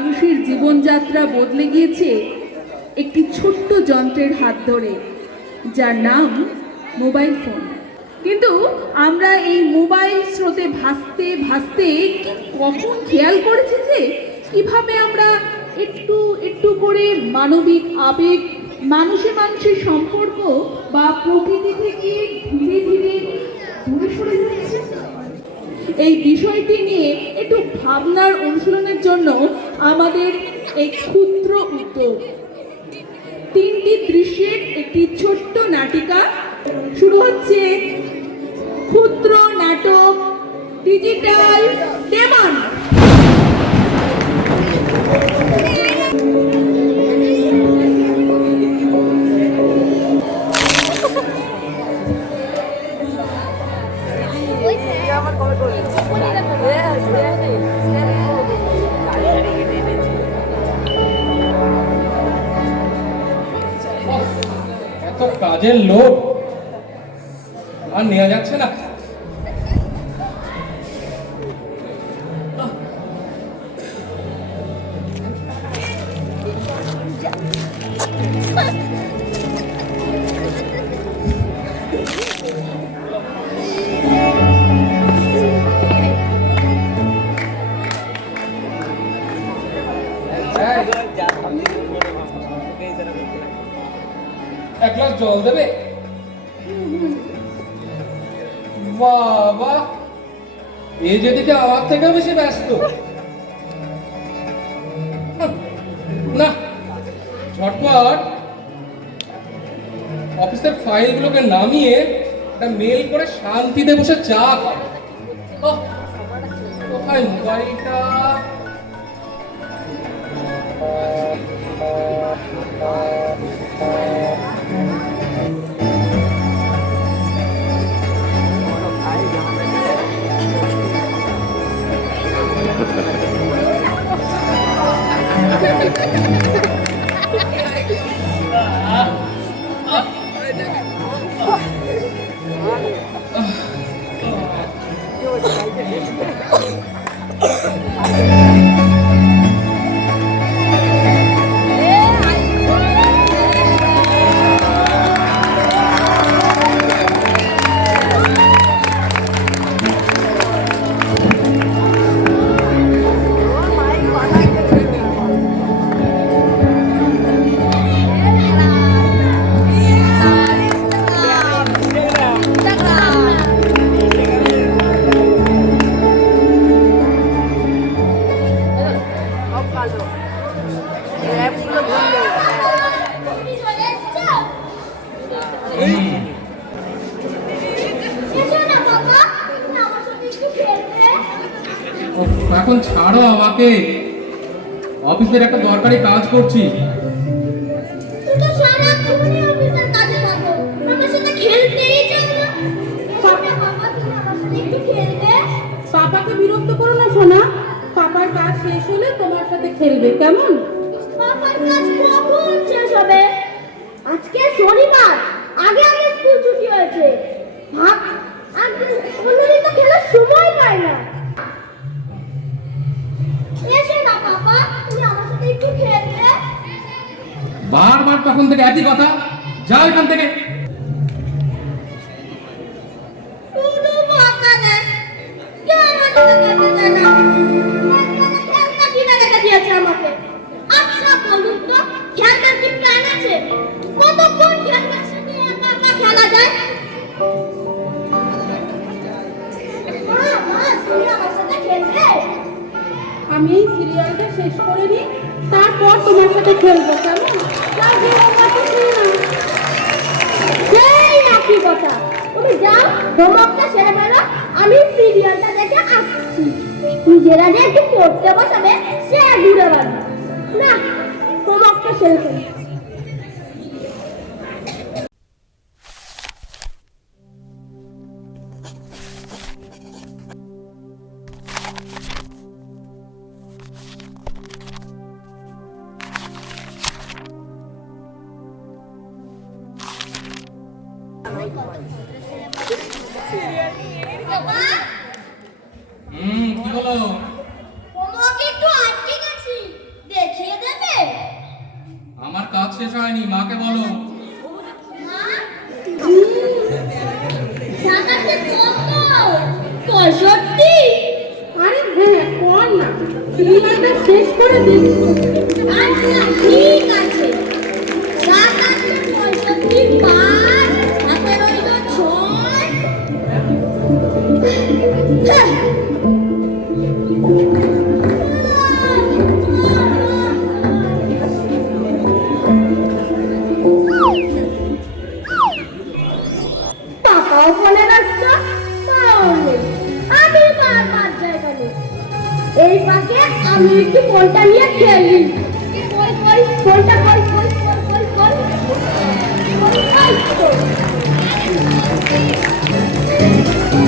মানুষের জীবনযাত্রা বদলে গিয়েছে একটি ছোট্ট যন্ত্রের হাত ধরে, যার নাম মোবাইল ফোন। কিন্তু আমরা এই মোবাইল স্রোতে ভাসতে ভাসতে কখন খেয়াল করেছি যে কিভাবে আমরা একটু একটু করে মানবিক আবেগ, মানুষের সম্পর্ক বা প্রকৃতি থেকে ধীরে ধীরে দূরে সরে যাচ্ছে। এই বিষয়টি নিয়ে একটু ভাবনার অনুশীলনের জন্য আমাদের এই ক্ষুদ্র উদ্যোগ, 3টি দৃশ্যের একটি ছোট্ট নাটিকা শুরু হচ্ছে। ক্ষুদ্র নাটক ডিজিটাল ডেমন। এত কাজের লোক আর নেওয়া যাচ্ছে না। এক গ্লাস জল দেবে? বাবা, এ যেদিকে আমার থেকে বেশি ব্যস্ত। না, ঝটপট অফিসের ফাইলগুলোকে নামিয়ে একটা মেল করে শান্তিতে বসে চা খাবো। কোথায় মোবাইলটা? এখন ছাড়ো আমাকে, অফিসের একটা দরকারি কাজ করছি। পাপাকে বিরক্ত করো না সোনা, পাপার কাজ শেষ হলে তোমার সাথে খেলবে, কেমন? পাপার কাজ কখন শেষ হবে? আজকে শনিবার, আগে আগে স্কুল ছুটি হয়েছে। ভাব, অন্যদিন তো খেলার সময় পায় না। এসে না পাপা, তুমি আমার সাথে একটু খেলবে? বারবার তখন থেকে একই কথা, যাও এখান থেকে। শুধু বকা দেয়, কেন আমাকে খেলতে দেয় না? খেলনা কিনে রেখে দিয়েছে আমাকে। আচ্ছা বলুন তো, খেলনার কি প্ল্যান আছে? কতক্ষণ খেলনার সাথে একা একা খেলা যায়? মা, তুমি আমার সাথে খেলবে? আমি এই সিরিয়ালটা শেষ করে নিই, তারপর তোমার সাথে খেলবো, কেমন? সেই একই কথা, তুমি যাও হোমওয়ার্কটা সেরে ফেলো, আমি সিরিয়ালটা দেখে আসছি। নিজেরা যে একটু পড়তে বসাবে সে দূরে বাড়বে না, হোমওয়ার্কটা সেরে ফেলো। কি হলো? হোমওয়ার্কে একটু আটকে গেছি। হয়নি, মাকে বলো। মা? টাকাতে কত? 65? আরে হ্যাঁ কর না, সিনেমাটা শেষ করে দিচ্ছি। আচ্ছা ঠিক আছে। 7 8 65 5 হাতে রইল 6। টাকাও ফোনে রাস্তা, মাও নেই, আমি বারবার জায়গা নেই। এই ফাঁকে আমি একটু ফোনটা নিয়ে খেলি। ফোনটা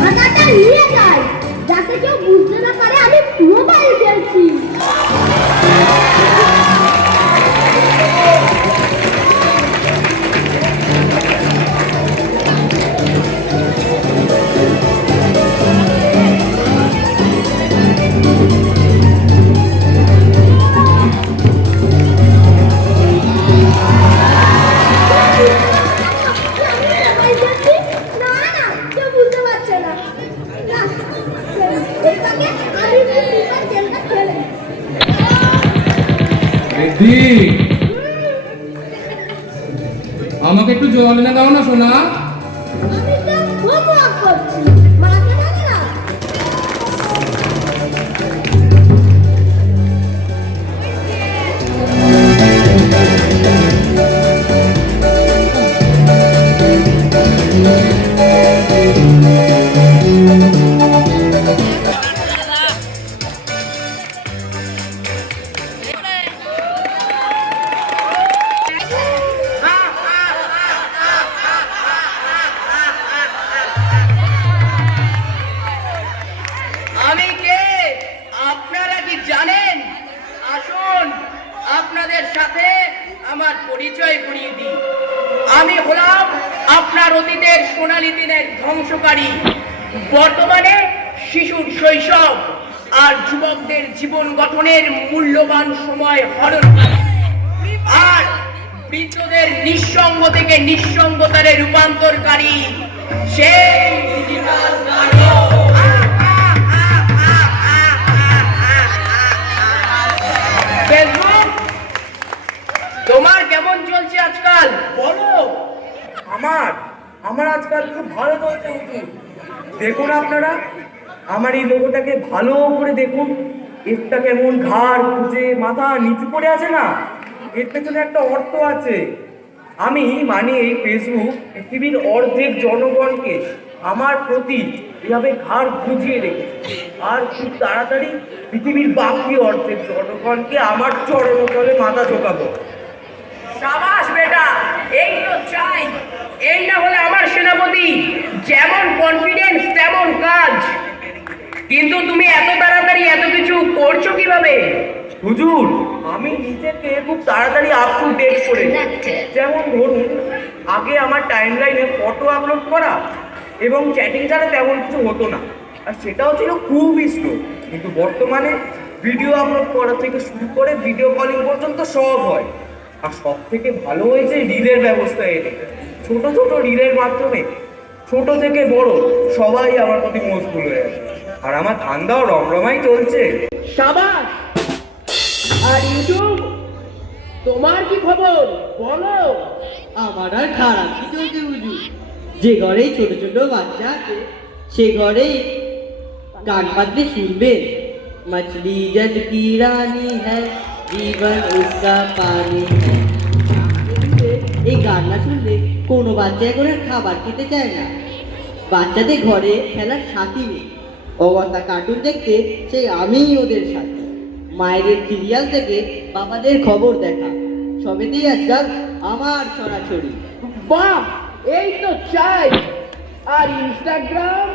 খাতাটা নিয়ে যাই, যাতে কেউ বুঝতে না পারে আমি মোবাইল খেলছি। রিদ্ধি, আমাকে একটু জল এনে দাও না সোনা। আমি কে আপনারা কি জানেন? আসুন আপনাদের সাথে আমার পরিচয় করিয়ে দিই। আমি হলাম আপনার অতীতের সোনালী দিনের ধ্বংসকারী, বর্তমানে শিশুর শৈশব আর যুবকদের জীবন গঠনের মূল্যবান সময় হরণ করি, আর বৃদ্ধদের নিঃসঙ্গ থেকে নিঃসঙ্গতারে রূপান্তরকারী সেই ডিজিটাল নাটক। ফেসবুক, তোমার কেমন চলছে আজকাল বলো? আমার আজকাল খুব ভালো চলছে হুজুর। দেখুন আপনারা, আমার এই লোগোটাকে ভালো করে দেখুন। এরটা কেমন ঘাড় খুঁজে মাথা নিচু করে আছে না? এর পেছনে একটা অর্থ আছে। আমি মানে এই ফেসবুক পৃথিবীর অর্ধেক জনগণকে আমার প্রতি এভাবে ঘাড় বুঝিয়ে রেখেছে, আর খুব তাড়াতাড়ি পৃথিবীর বাকি অর্ধেক জনগণকে আমার চরণতলে মাথা ঝোঁকাবো। সাবাস বেটা, এই তো চাই। এই না হলে আমার সেনাপতি, যেমন কনফিডেন্স তেমন কাজ। কিন্তু তুমি এত তাড়াতাড়ি এত কিছু করছো কিভাবে? হুজুর, আমি নিজেকে খুব তাড়াতাড়ি আপ টু ডেট করে নিই। যেমন ধরুন, আগে আমার টাইমলাইনে ফটো আপলোড করা এবং চ্যাটিং ছাড়া তেমন কিছু হতো না, আর সেটাও ছিল খুবই স্লো। কিন্তু বর্তমানে ভিডিও আপলোড করা থেকে শুরু করে ভিডিও কলিং পর্যন্ত সব হয়। আর সব থেকে ভালো হয়েছে রিলের ব্যবস্থা এনে। ছোট ছোট রিলের মাধ্যমে ছোট থেকে বড় সবাই আমার প্রতি মশগুল হয়ে আছে, আর আমার ধান্দাও রমরমাই চলছে। সাবাস। আর ইউটিউব, তোমার কি খবর বলো? আমার আর খারাপ কি চলছে বুঝু? যে ঘরে ছোট ছোট বাচ্চা আছে সে ঘরেই গান বাজলে শুনবে, मछली जल की रानी है जीवन उसका पानी है। এই গান না শুনলে কোনো বাচ্চা করে খাবার খেতে চায় না। বাচ্চাদের ঘরে খেলার সাথী নেই, অগত্যা কার্টুন দেখতে সেই আমিই ওদের সাথে। মায়েদের সিরিয়াল থেকে বাবাদের খবর দেখা, সবেতেই আজকাল আমার ছড়াছড়ি। বাহ, এই তো চাই। আর ইনস্টাগ্রাম?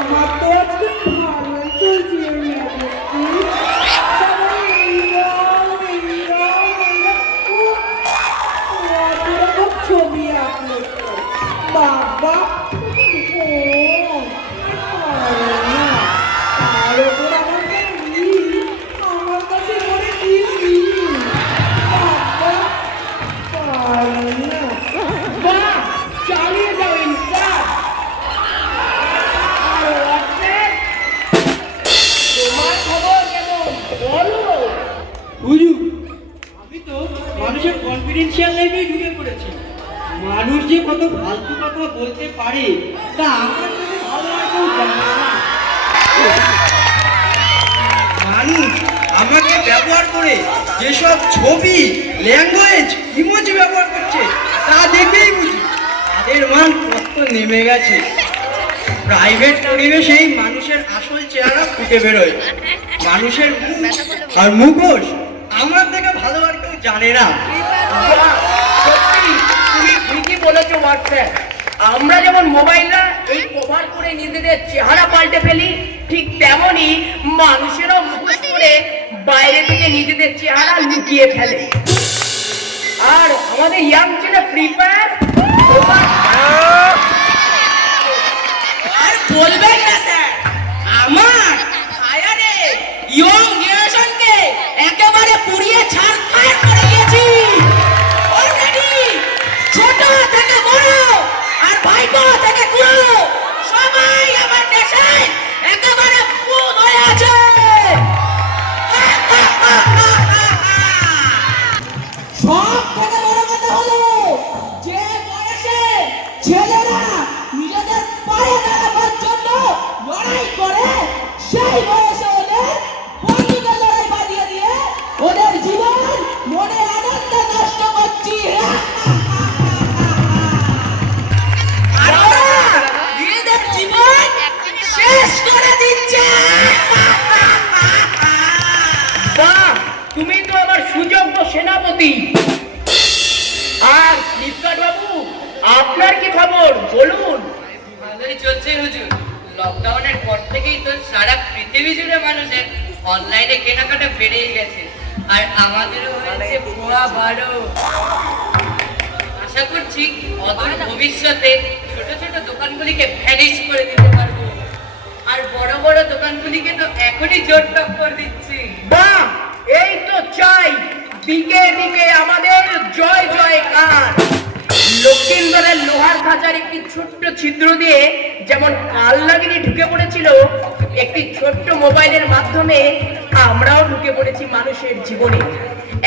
আমার তো আজকে ভালোই চলছে রে সবাই এই রকম ছবি আপলোড করে। বাবা আমার কাছে নিয়ে ঢুকে পড়েছে। মানুষ যে কত ফালতু কথা বলতে পারে তা আমার থেকে ভালো আর কেউ জানে না। মানুষ আমাকে ব্যবহার করে যেসব ছবি, ল্যাঙ্গুয়েজ, ইমোজি ব্যবহার করছে তা দেখেই বুঝি তাদের মান কত নেমে গেছে। প্রাইভেট পরিবেশেই মানুষের আসল চেহারা ফুটে বেরোয়। মানুষের মুখ আর মুখোশ আমার থেকে ভালো আর কেউ জানে না। বাহ, সত্যি তুমি ঠিকই বলেছো হোয়াটসঅ্যাপ। আমরা যেমন মোবাইলরা এই কভার করে নিজেদের চেহারা পাল্টে ফেলি, ঠিক তেমনি মানুষেরও মুখোশ করে বাইরে থেকে নিজেদের চেহারা লুকিয়ে ফেলে। আর আমাদের ইয়াং ছেলে ফ্রি ফায়ার আর বলবেন না স্যার, আমার ফায়ারে ইয়ং জেনারেশনকে একেবারে পুড়িয়ে ছারখার করে দিয়েছি। অলরেডি ছোট থেকে বড় আর ভাইপো থেকে বুড়ো সবাই আমার নেশায় একেবারে ভূত হয়ে আছে। সব থেকে বড় কথা হলো যে বয়সে ছেলেরা নিজেদের পায়ে দাঁড়াবার জন্য লড়াই করে, সেই বয়সে ওদের বন্ধুকে লড়াই বাঁধিয়ে দিয়ে ওদের জীবন মনে আনন্দে নষ্ট করছি। আর ওরা নিজেদের জীবন শেষ করে দিচ্ছে। বাহ, তুমি তো আমার সুযোগ্য সেনাপতি। আর ফ্লিপকার্ট বাবু, আপনার কি খবর বলুন? ভালোই চলছে হুজুর। লকডাউনের পর থেকেই তো সারা পৃথিবী জুড়ে মানুষের অনলাইনে কেনাকাটা বেড়েই গেছে, আর আমাদেরও হয়েছে পোয়া ভালো। আশা করছি অদূর ভবিষ্যতে ছোট ছোট দোকানগুলিকে ভ্যানিশ করে দিতে পারবো, আর বড় বড় দোকানগুলিকে তো এখনই জোর টক্কর দিচ্ছি। বাহ, এই তো চাই দিকে দিকে আমাদের জয় জয়কার। লক্ষিন্দরের লোহার খাঁচার একটি ছোট্ট ছিদ্র দিয়ে যেমন কালনাগিনী ঢুকে পড়েছিল, একটি ছোট্ট মোবাইলের মাধ্যমে আমরাও ঢুকে পড়েছি মানুষের জীবনে।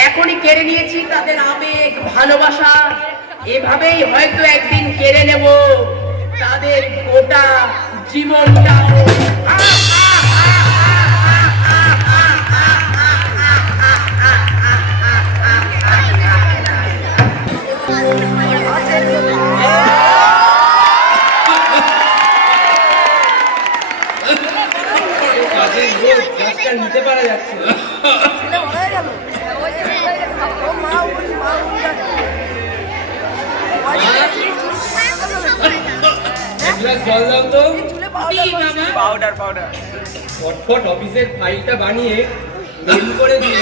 এখনই কেড়ে নিয়েছি তাদের আবেগ, ভালোবাসা। এভাবেই হয়তো একদিন কেড়ে নেব তাদের গোটা জীবনটাও। কাজের লোক গাছটা নিতে পারা যাচ্ছে না। এক গ্লাস জল দাও তো। পাউডার ফটফট অফিসের ফাইলটা বানিয়ে মেল করে দিয়ে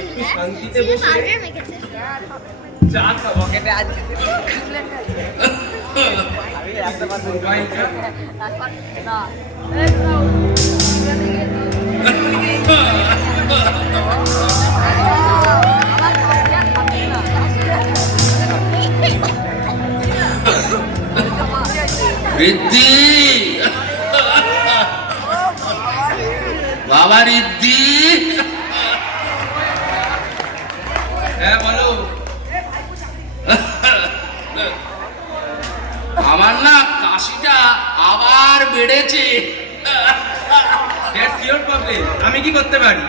একটু শান্তিতে বসে চা খাবো। মোবাইলটা রিদ্ধি, বাবা রিদ্ধি, হ্যাঁ বলো। আমার না কাশিটা আবার বেড়েছে। দ্যাটস ইওর প্রবলেম, আমি কি করতে পারি?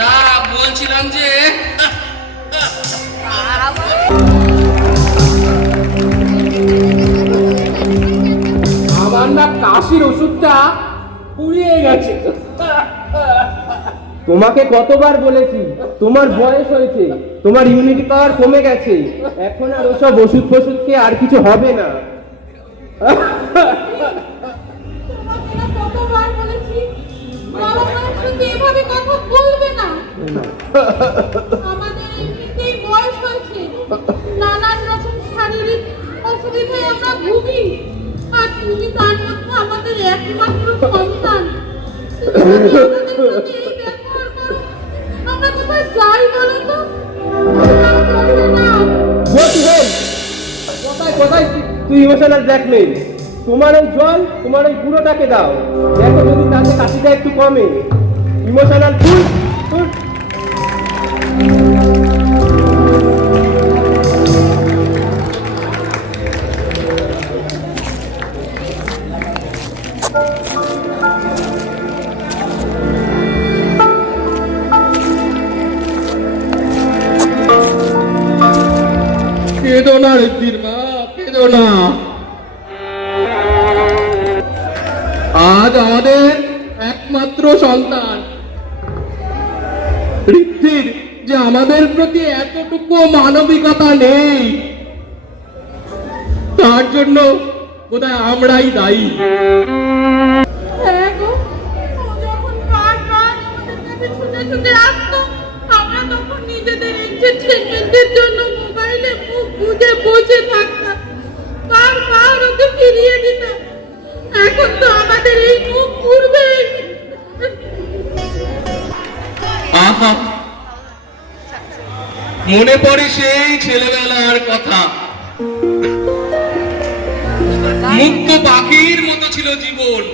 না, বলছিলাম যে আমার না কাশির ওষুধটা পুড়িয়ে গেছে। তোমাকে কতবার বলেছি তোমার বয়স হয়েছে, তোমার ইমিউনিটি পাওয়ার কমে গেছে, এখন আর ওসব ওষুধ ফষুধ খেয়ে আর কিছু হবে না। তোমাকে না কতবার বলেছি বাবা মায়ের সাথে এভাবে কথা বলবে না। আমাদের এমনিতেই বয়স হয়েছে, নানান রকম শারীরিক অসুবিধায় আমরা ভুগি, আর তুমি তার মধ্যে আমাদের একমাত্র সন্তান। তুমি যদি আমাদের সাথে এই ব্যবহার করো, আমরা কোথায় যাই বলো তো? চলবে না। কোথায় কোথায় তুই ইমোশনাল ব্ল্যাকমেইল? তোমার ওই জল তোমার ওই বুড়োটাকে দাও, দেখো যদি তাতে কাশিটা একটু কমে। ইমোশনাল ফুল কেঁদো না ঋদ্ধির মা, কেঁদো না। আজ আমাদের একমাত্র সন্তান ঋদ্ধির যে আমাদের প্রতি এতটুকু মানবিকতা নেই, তার জন্য বোধহয় আমরাই দায়ী। হ্যাঁ গো, ও যখন বারবার আমাদের কাছে ছুটে ছুটে আসতো, আমরা তখন নিজেদের এন্টারটেনমেন্টের জন্য মোবাইলে মুখ বুজে বসে থাকতাম, বারবার ওকে ফিরিয়ে দিতাম। এখন তো আমাদের এই মুখ ঘুরবে। আহা, মনে পড়ে সেই ছেলেবেলার কথা। মুক্ত পাখির মতো ছিল জীবন,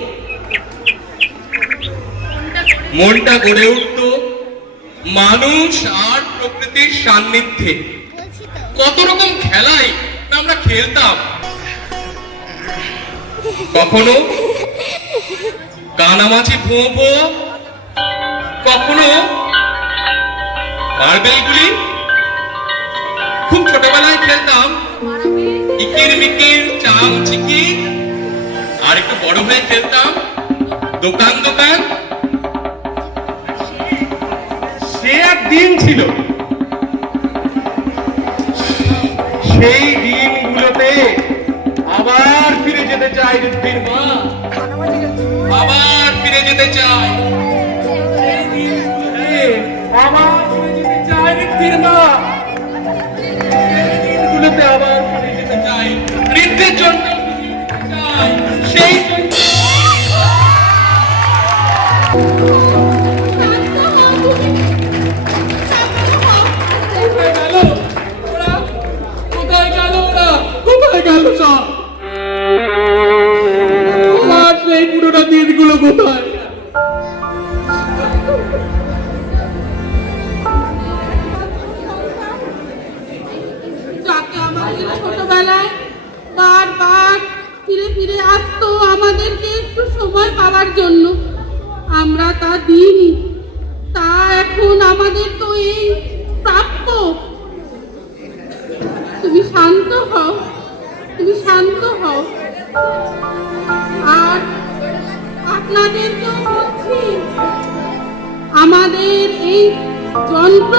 মনটা গড়ে উঠত মানুষ আর প্রকৃতির সান্নিধ্যে। কত রকম খেলাই আমরা খেলতাম, কখনো কানামাছি ভোঁ ভোঁ, কখনো মার্বেলগুলি। খুব ছোটবেলায় খেলতাম ইকির মিকির চাল চিকি, আর একটু বড় হয়ে খেলতাম দোকান দোকান। সে এক দিন ছিল, সেই দিনগুলোতে আবার ফিরে যেতে চাই ঋদ্ধির মা, আবার ফিরে যেতে চাই সেই দিনগুলোতে, আবার ফিরে যেতে চাই ঋদ্ধির মা, সেই দিনগুলোতে আবার ফিরে যেতে চাই, ঋদ্ধির জন্য ফিরে যেতে চাই সেই জন্য। কোথায় গেল ওরা? কোথায় গেল সব? আমার সেই পুরোটা দিনগুলো কোথায়? যাকে আমাদের ছোটবেলায় বারবার ফিরে ফিরে আসতো আমাদেরকে একটু সময় পাওয়ার জন্য, আমরা তা দিইনি। তা এখন আমাদের তো এই প্রাপ্য। তুমি শান্ত হও, তুমি শান্ত হও। আর আপনাদেরকেও বলছি, আমাদের এই যন্ত্র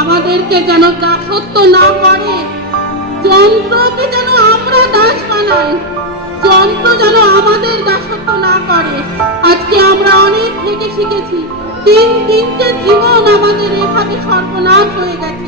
আমাদেরকে যেন দাসত্ব না করে, যন্ত্রকে যেন আমরা দাস বানাই, যন্ত্র যেন আমাদের দাসত্ব না করে। আজকে আমরা অনেক থেকে শিখেছি, তিনটে জীবন আমাদের এভাবে সর্বনাশ হয়ে গেছে।